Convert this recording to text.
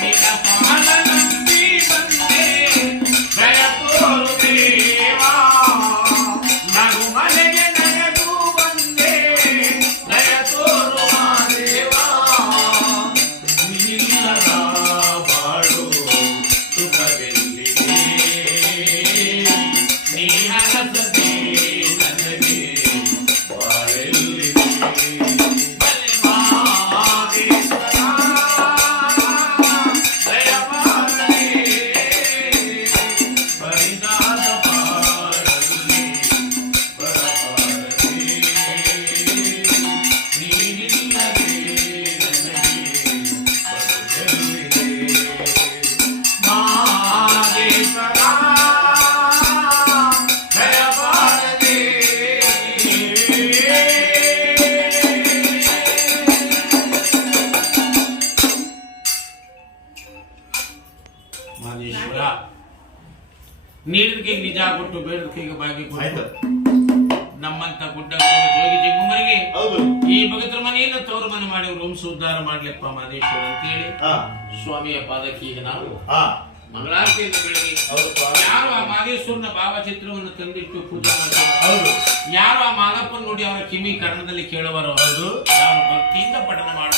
Make up ನೀಡಿದ ನಿಜ ಕೊಟ್ಟು ಬೇಡದ ಕೈಗೆ ಬಾಗಿ ಕೊಟ್ಟು ನಮ್ಮಂತ ಗುಡ್ಡ ಜೋಗಿ ಈ ಭಗತರ ಮನೆಯನ್ನು ತವರು ಮನೆ ಮಾಡಿ ರೂಮ್ಸ್ ಉದ್ಧಾರ ಮಾಡ್ಲಿಪ್ಪ ಅಂತ ಅಂತೇಳಿ ಆ ಸ್ವಾಮಿಯ ಪಾದಕ್ಕೆ ಈಗ ನಾವು ಮಂಗಳಾರತಿಯಿಂದ ಬೆಳಗ್ಗೆ ಹೌದಪ್ಪ ಯಾರು ಆ ಮಾದೇಶ್ವರನ ಭಾವಚಿತ್ರವನ್ನು ತಂದಿಟ್ಟು ಪೂಜೆ ಮಾಡ್ತಾರೆ? ಹೌದು. ಯಾರು ಆ ಮಾದಪ್ಪನ ನೋಡಿ ಅವರ ಕಿಮಿ ಕರ್ಣದಲ್ಲಿ ಕೇಳುವರು ಹೌದು. ಯಾರು ಭಕ್ತಿಯಿಂದ ಪಠನ ಮಾಡುವ